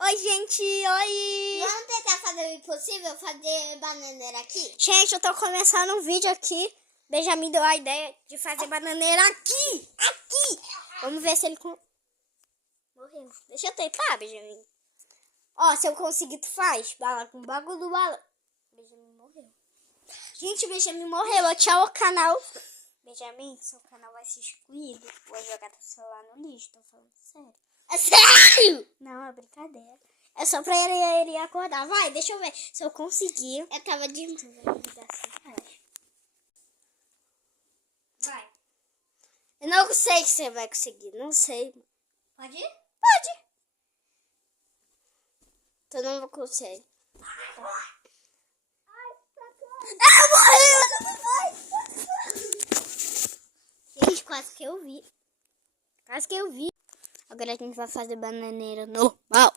Oi, gente, oi! Vamos tentar fazer o impossível, fazer bananeira aqui? Gente, eu tô começando um vídeo aqui. Benjamin deu a ideia de fazer bananeira aqui! Aqui! Vamos ver se ele... Morreu. Deixa eu tentar, Benjamin. Ó, se eu conseguir, tu faz. Bala com bagulho do bala. Benjamin morreu. Gente, Benjamin morreu. Tchau, canal. Benjamin, seu canal vai ser excluído. Vou jogar teu celular no lixo. Tô falando sério. É sério? Não, é brincadeira. É só pra ele acordar. Vai, deixa eu ver. Se eu conseguir. Eu tava de... Vai. Eu não sei se você vai conseguir. Não sei. Pode ir? Pode. Então não vou conseguir. Ah, morreu! Gente, quase que eu vi. Quase que eu vi. Agora a gente vai fazer bananeira normal.